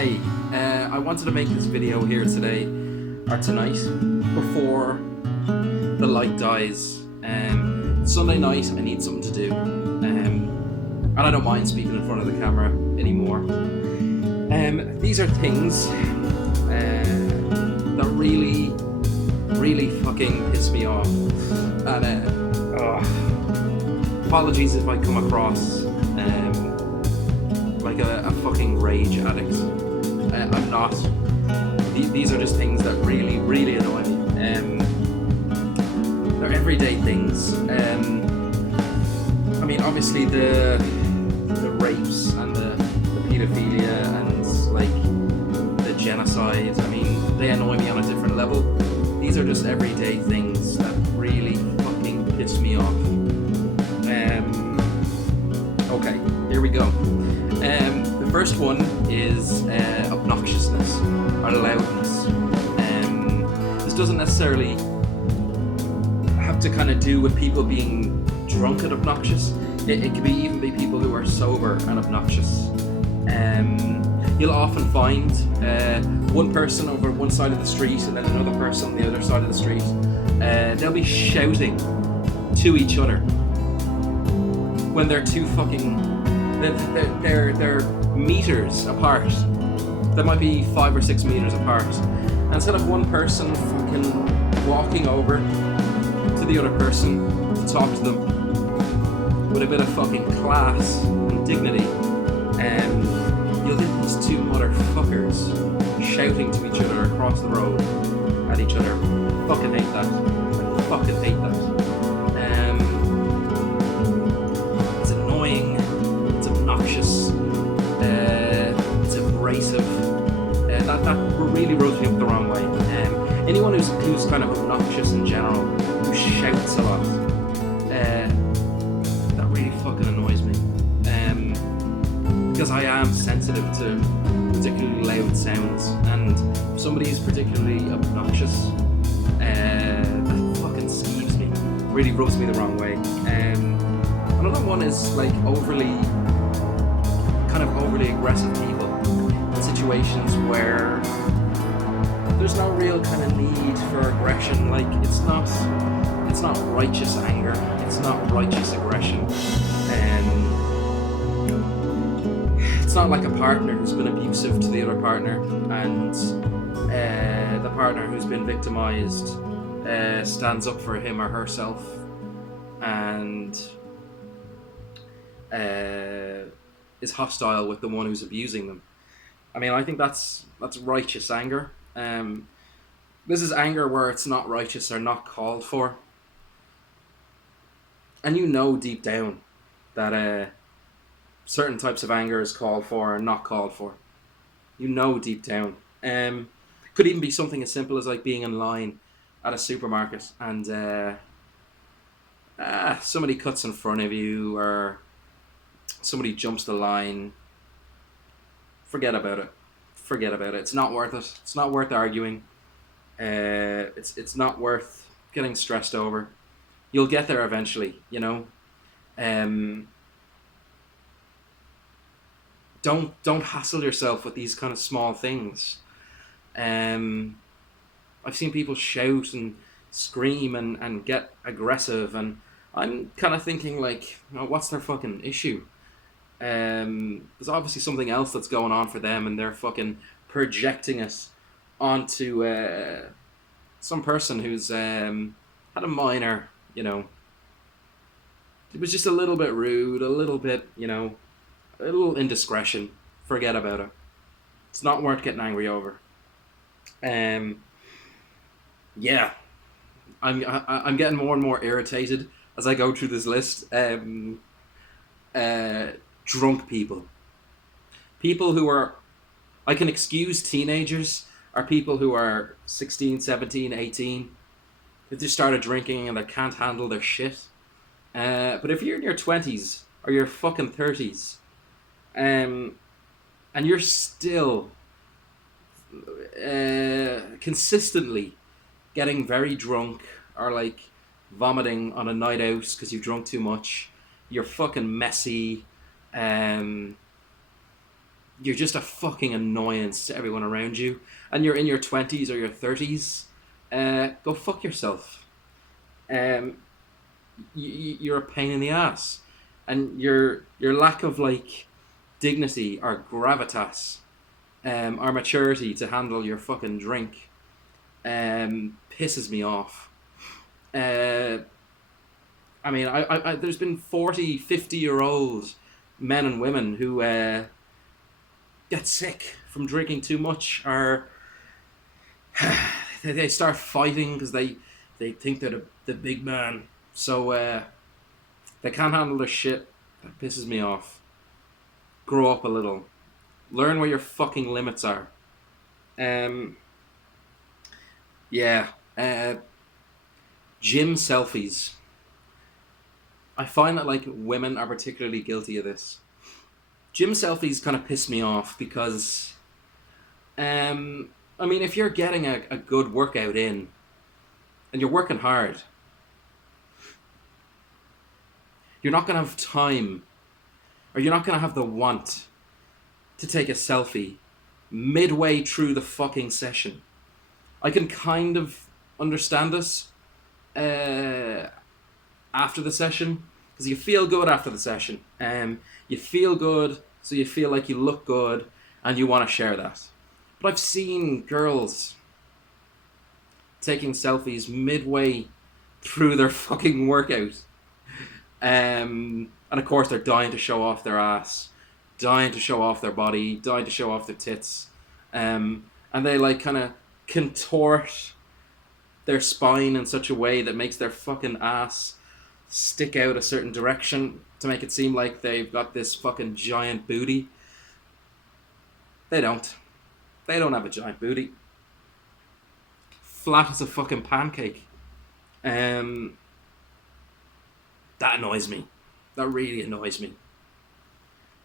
Hey, I wanted to make this video here today or tonight before the light dies. Sunday night, I need something to do, and I don't mind speaking in front of the camera anymore. These are things that really fucking piss me off, and apologies if I come across like a fucking rage addict. I'm not. These are just things that really annoy me. They're everyday things. I mean, obviously the rapes and the pedophilia and like the genocide. I mean, they annoy me on a different level. These are just everyday things that really fucking piss me off. Okay, here we go. The first one is obnoxiousness or loudness. This doesn't necessarily have to kind of do with people being drunk and obnoxious. It could even be people who are sober and obnoxious. You'll often find one person over one side of the street and then another person on the other side of the street. They'll be shouting to each other when they're too fucking. They're meters apart. They might be 5 or 6 meters apart. And instead of one person fucking walking over to the other person to talk to them with a bit of fucking class and dignity, you'll get these two motherfuckers shouting to each other across the road at each other. Fucking hate that. I fucking hate that. It's annoying. It's obnoxious. It's abrasive. That really rubs me up the wrong way. Anyone who's kind of obnoxious in general, who shouts a lot, that really fucking annoys me. Because I am sensitive to particularly loud sounds, and if somebody is particularly obnoxious, that fucking skeeves me. Really rubs me the wrong way. Another one is like overly aggressive people in situations where there's no real kind of need for aggression. Like it's not righteous anger, it's not righteous aggression. It's not like a partner who's been abusive to the other partner and the partner who's been victimized stands up for him or herself and is hostile with the one who's abusing them. I mean, I think that's righteous anger. This is anger where it's not righteous or not called for. And you know deep down that certain types of anger is called for and not called for. You know deep down. Could even be something as simple as like being in line at a supermarket and somebody cuts in front of you or somebody jumps the line. Forget about it. It's not worth it. It's not worth arguing. It's not worth getting stressed over. You'll get there eventually, you know. Don't hassle yourself with these kind of small things. I've seen people shout and scream and get aggressive, and I'm kind of thinking like, what's their fucking issue? There's obviously something else that's going on for them, and they're fucking projecting it onto some person who's had a minor, it was just a little bit rude, a little bit, a little indiscretion. Forget about it. It's not worth getting angry over. Yeah, I'm getting more and more irritated as I go through this list. Drunk people who are, I can excuse teenagers or people who are 16, 17, 18 if they started drinking and they can't handle their shit. But if you're in your 20s or your fucking 30s and you're still consistently getting very drunk or like vomiting on a night out because you've drunk too much, you're fucking messy, you're just a fucking annoyance to everyone around you, and you're in your 20s or your 30s, go fuck yourself. Um, you're a pain in the ass, and your lack of like dignity or gravitas, or maturity to handle your fucking drink, pisses me off. Uh, I mean, there's been 40, 50-year old men and women who get sick from drinking too much, or they start fighting because they think they're the big man. So they can't handle their shit. That pisses me off. Grow up a little. Learn where your fucking limits are. Um, yeah. Uh, Gym selfies. I find that like women are particularly guilty of this. Gym selfies kind of piss me off because, I mean, if you're getting a good workout in and you're working hard, you're not going to have time, or you're not going to have the want to take a selfie midway through the fucking session. I can kind of understand this uh, after the session, because you feel good after the session. You feel good, so you feel like you look good, and you want to share that. But I've seen girls taking selfies midway through their fucking workout. And of course they're dying to show off their ass, dying to show off their body, dying to show off their tits. And they like kind of contort their spine in such a way that makes their fucking ass stick out a certain direction to make it seem like they've got this fucking giant booty. They don't. They don't have a giant booty. Flat as a fucking pancake. That annoys me. That really annoys me.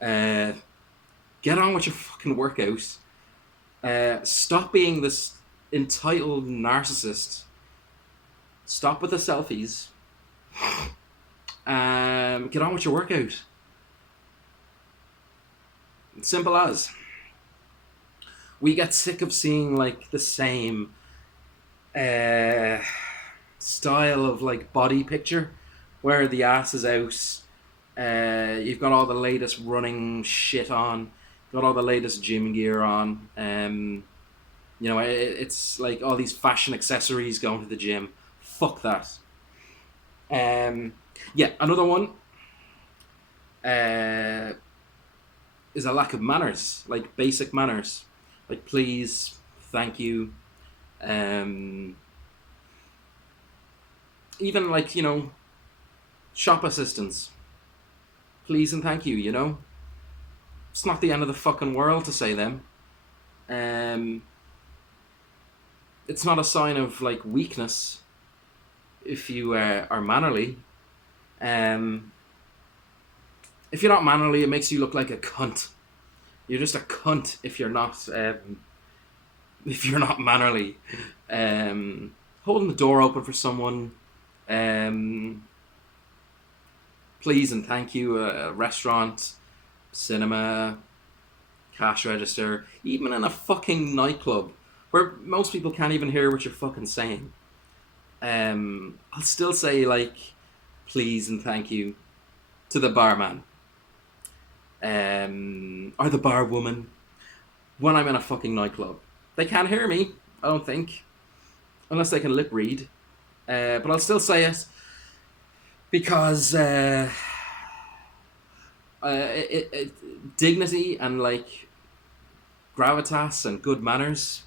Get on with your fucking workout. Stop being this entitled narcissist. Stop with the selfies. Get on with your workout. Simple as. We get sick of seeing like the same style of like body picture where the ass is out. You've got all the latest running shit on, got all the latest gym gear on. It's like all these fashion accessories going to the gym. Fuck that. Another one is a lack of manners, like basic manners, like please, thank you. Even like, shop assistants, please and thank you, It's not the end of the fucking world to say them. It's not a sign of like weakness if you are mannerly. If you're not mannerly, it makes you look like a cunt. You're just a cunt if you're not mannerly. Holding the door open for someone, please and thank you, a restaurant, cinema, cash register, even in a fucking nightclub where most people can't even hear what you're fucking saying. I'll still say like please and thank you to the barman, or the bar woman when I'm in a fucking nightclub. They can't hear me, I don't think, unless they can lip read. But I'll still say it because dignity and like gravitas and good manners,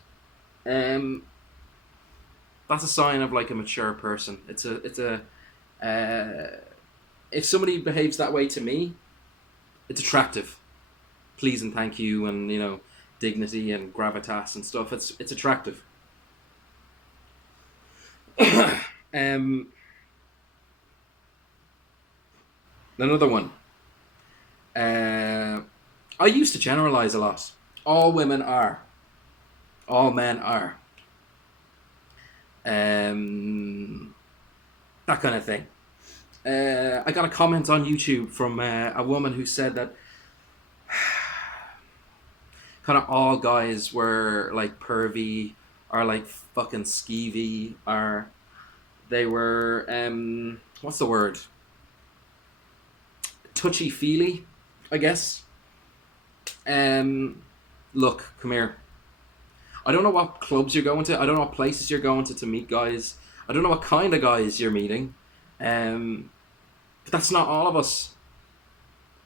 that's a sign of like a mature person. It's a if somebody behaves that way to me, it's attractive. Please and thank you, and dignity and gravitas and stuff. It's attractive. Another one. I used to generalize a lot. All women are. All men are. That kind of thing. I got a comment on YouTube from a woman who said that kind of all guys were like pervy or like fucking skeevy, or they were what's the word, touchy feely, I guess. um Look, come here. I don't know what clubs you're going to. I don't know what places you're going to meet guys. I don't know what kind of guys you're meeting. Um, but that's not all of us.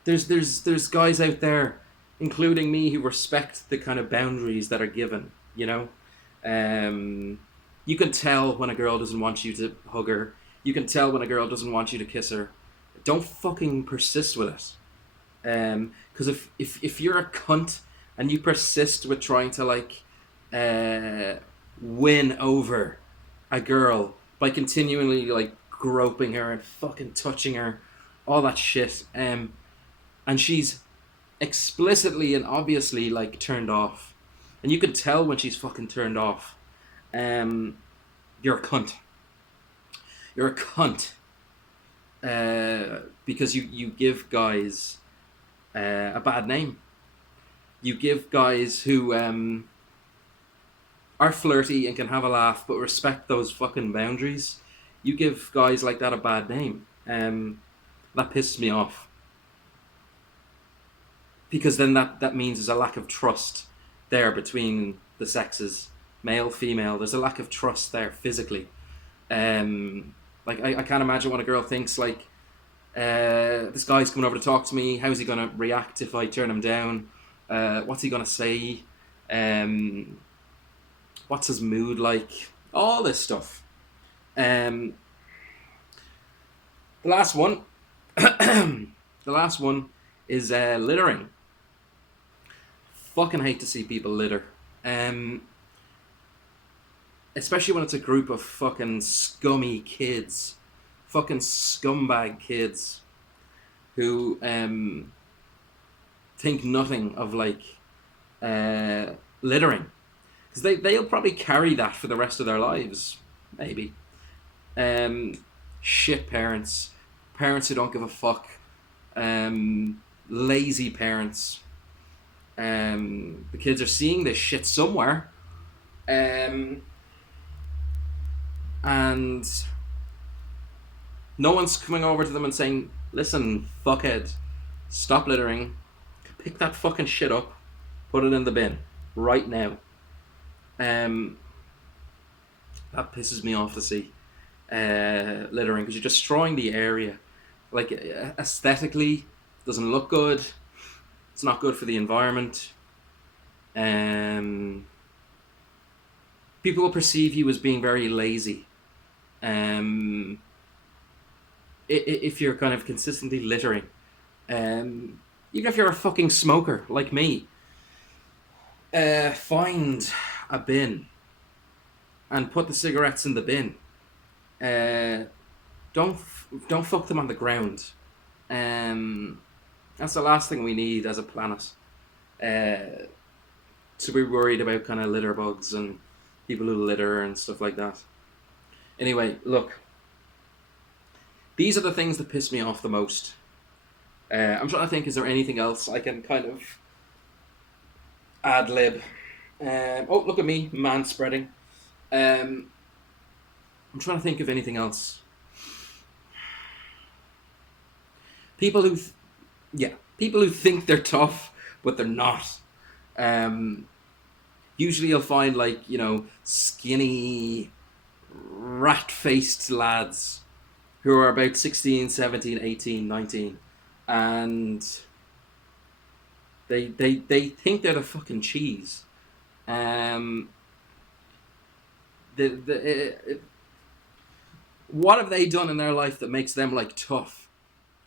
There's guys out there, including me, who respect the kind of boundaries that are given. You know, um, you can tell when a girl doesn't want you to hug her. You can tell when a girl doesn't want you to kiss her. Don't fucking persist with it. Because if you're a cunt and you persist with trying to like uh, win over a girl by continually like groping her and fucking touching her, all that shit, and she's explicitly and obviously like turned off, and you can tell when she's fucking turned off, um, you're a cunt. You're a cunt. Because you give guys a bad name. You give guys who are flirty and can have a laugh but respect those fucking boundaries. You give guys like that a bad name. That pisses me off. Because then that means there's a lack of trust there between the sexes, male, female. There's a lack of trust there physically. Like I can't imagine what a girl thinks like, this guy's coming over to talk to me. How's he gonna react if I turn him down? What's he gonna say? What's his mood like? All this stuff. The last one, the last one is littering. Fucking hate to see people litter. Especially when it's a group of fucking scummy kids, fucking scumbag kids, who think nothing of like littering, because they'll probably carry that for the rest of their lives, maybe. Shit parents, parents who don't give a fuck, lazy parents. The kids are seeing this shit somewhere, and no one's coming over to them and saying, listen, fuckhead, stop littering, pick that fucking shit up, put it in the bin right now. That pisses me off to see littering, because you're destroying the area. Like, aesthetically, doesn't look good. It's not good for the environment. People will perceive you as being very lazy. If you're kind of consistently littering, even if you're a fucking smoker like me, find a bin and put the cigarettes in the bin. Don't fuck them on the ground. That's the last thing we need as a planet. To be worried about kind of litter bugs and people who litter and stuff like that. Anyway, look. These are the things that piss me off the most. I'm trying to think, is there anything else I can kind of ad-lib? Oh, look at me, man-spreading. I'm trying to think of anything else. People who think they're tough, but they're not. Usually you'll find, like, you know, skinny, rat-faced lads who are about 16, 17, 18, 19, and they think they're the fucking cheese. What have they done in their life that makes them, like, tough?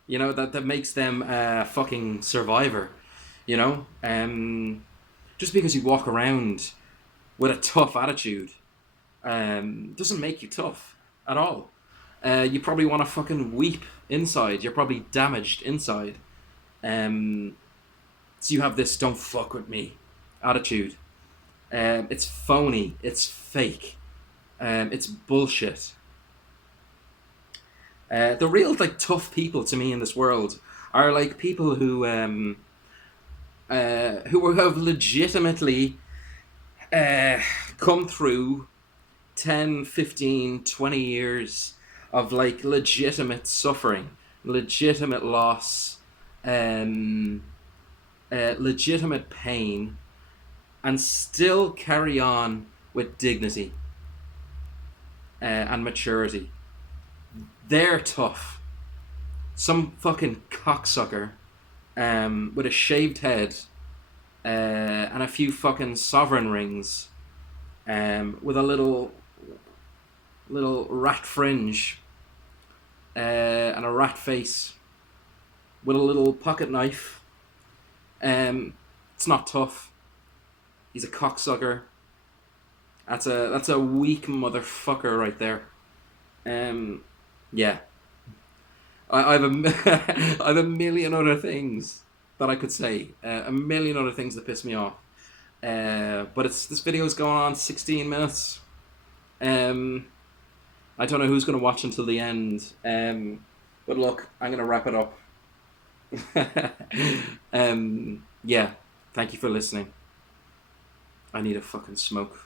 You know, that makes them a fucking survivor, you know? Just because you walk around with a tough attitude doesn't make you tough at all. You probably want to fucking weep inside. You're probably damaged inside. So you have this "don't fuck with me" attitude. It's phony. It's fake. It's bullshit. The real, like, tough people to me in this world are like people who who have legitimately come through 10, 15, 20 years of like legitimate suffering, legitimate loss, um, legitimate pain, and still carry on with dignity and maturity. They're tough. Some fucking cocksucker with a shaved head and a few fucking sovereign rings with a little rat fringe and a rat face with a little pocket knife. It's not tough. He's a cocksucker. That's a weak motherfucker right there. Yeah. I have I have a million other things that I could say. A million other things that piss me off. But this video's going on 16 minutes. I don't know who's going to watch until the end. But look, I'm going to wrap it up. Yeah. Thank you for listening. I need a fucking smoke.